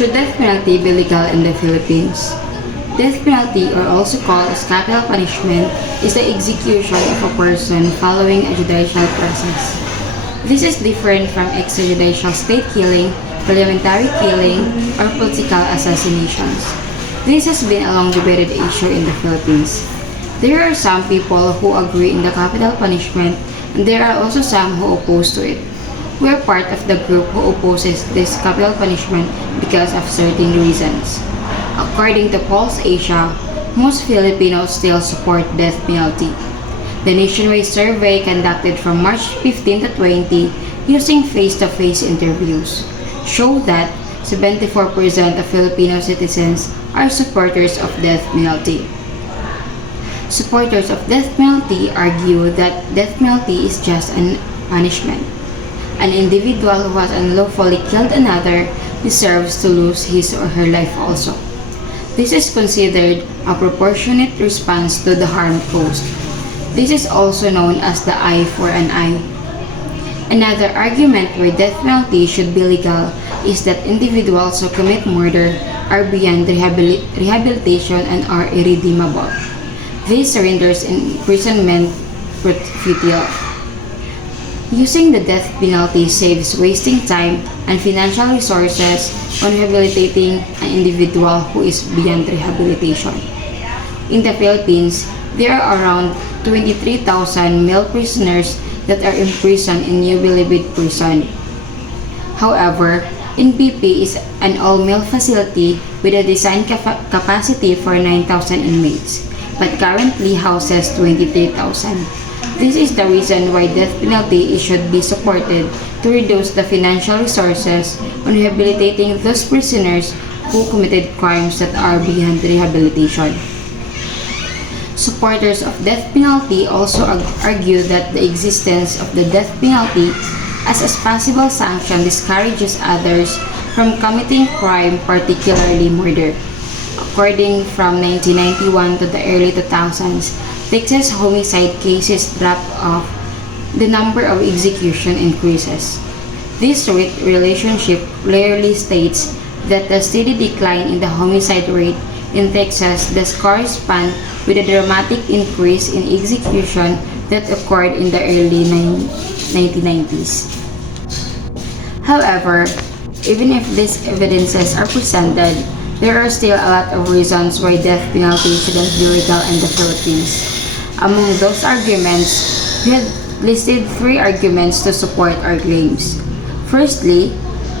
Should death penalty be legal in the Philippines? Death penalty, or also called as capital punishment, is the execution of a person following a judicial process. This is different from extrajudicial state killing, parliamentary killing, or political assassinations. This has been a long debated issue in the Philippines. There are some people who agree in the capital punishment, and there are also some who oppose to it. We are part of the group who opposes this capital punishment because of certain reasons. According to Pulse Asia, most Filipinos still support death penalty. The nationwide survey conducted from March 15 to 20 using face-to-face interviews showed that 74% of Filipino citizens are supporters of death penalty. Supporters of death penalty argue that death penalty is just an punishment. An individual who has unlawfully killed another deserves to lose his or her life also. This is considered a proportionate response to the harm caused. This is also known as the eye for an eye. Another argument why death penalty should be legal is that individuals who commit murder are beyond rehabilitation and are irredeemable. This renders imprisonment futile. Using the death penalty saves wasting time and financial resources on rehabilitating an individual who is beyond rehabilitation. In the Philippines, there are around 23,000 male prisoners that are imprisoned in New Bilibid prison. However, NBP is an all-male facility with a design capacity for 9,000 inmates, but currently houses 23,000. This is the reason why death penalty should be supported to reduce the financial resources on rehabilitating those prisoners who committed crimes that are beyond rehabilitation. Supporters of death penalty also argue that the existence of the death penalty as a possible sanction discourages others from committing crime, particularly murder. According from 1991 to the early 2000s, Texas homicide cases drop off, the number of execution increases. This relationship clearly states that the steady decline in the homicide rate in Texas does correspond with a dramatic increase in execution that occurred in the early 1990s. However, even if these evidences are presented, there are still a lot of reasons why death penalty shouldn't be legal in the Philippines. Among those arguments, we had listed 3 arguments to support our claims. Firstly,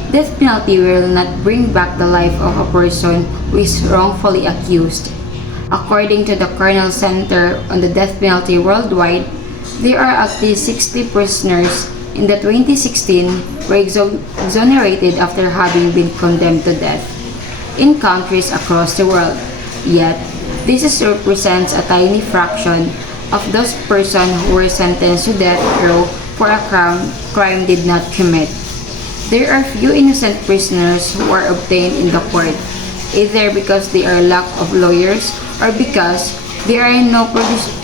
death penalty will not bring back the life of a person who is wrongfully accused. According to the Cornell Center on the Death Penalty worldwide, there are at least 60 prisoners in the 2016 were exonerated after having been condemned to death in countries across the world. Yet, this represents a tiny fraction of those persons who were sentenced to death row for a crime did not commit. There are few innocent prisoners who are obtained in the court, either because they are lack of lawyers or because there are no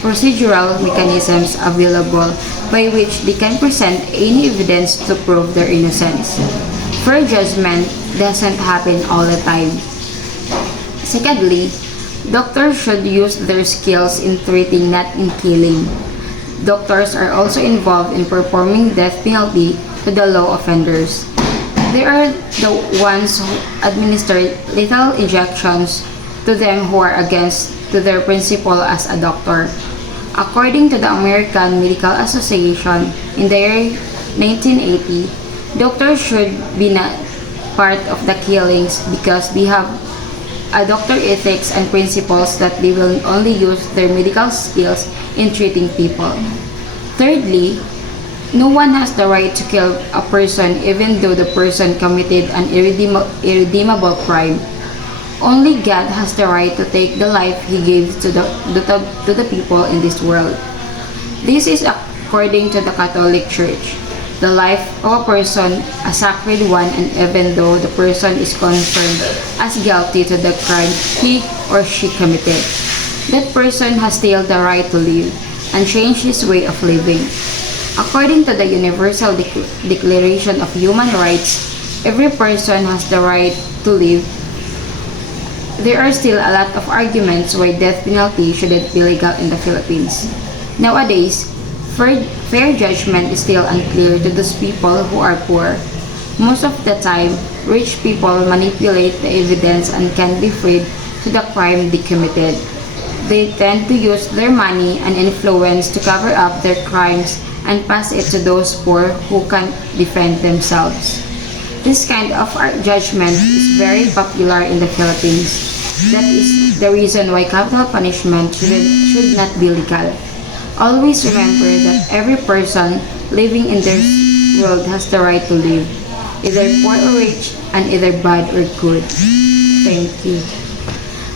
procedural mechanisms available by which they can present any evidence to prove their innocence. Fair judgment doesn't happen all the time. Secondly, doctors should use their skills in treating, not in killing. Doctors are also involved in performing death penalty to the law offenders. They are the ones who administer lethal injections to them who are against to their principle as a doctor. According to the American Medical Association, in the year 1980, doctors should be not part of the killings because they have a doctor ethics and principles that they will only use their medical skills in treating people. Thirdly, no one has the right to kill a person even though the person committed an irredeemable crime. Only God has the right to take the life He gave to the people in this world. This is according to the Catholic Church. The life of a person a sacred one, and even though the person is confirmed as guilty to the crime he or she committed, that person has still the right to live and change his way of living. According to the Universal Declaration of Human Rights, every person has the right to live, there are still a lot of arguments why death penalty shouldn't be legal in the Philippines. Nowadays, fair judgment is still unclear to those people who are poor. Most of the time, rich people manipulate the evidence and can be freed to the crime they committed. They tend to use their money and influence to cover up their crimes and pass it to those poor who can't defend themselves. This kind of art judgment is very popular in the Philippines. That is the reason why capital punishment should not be legal. Always remember that every person living in this world has the right to live, either poor or rich, and either bad or good. Thank you.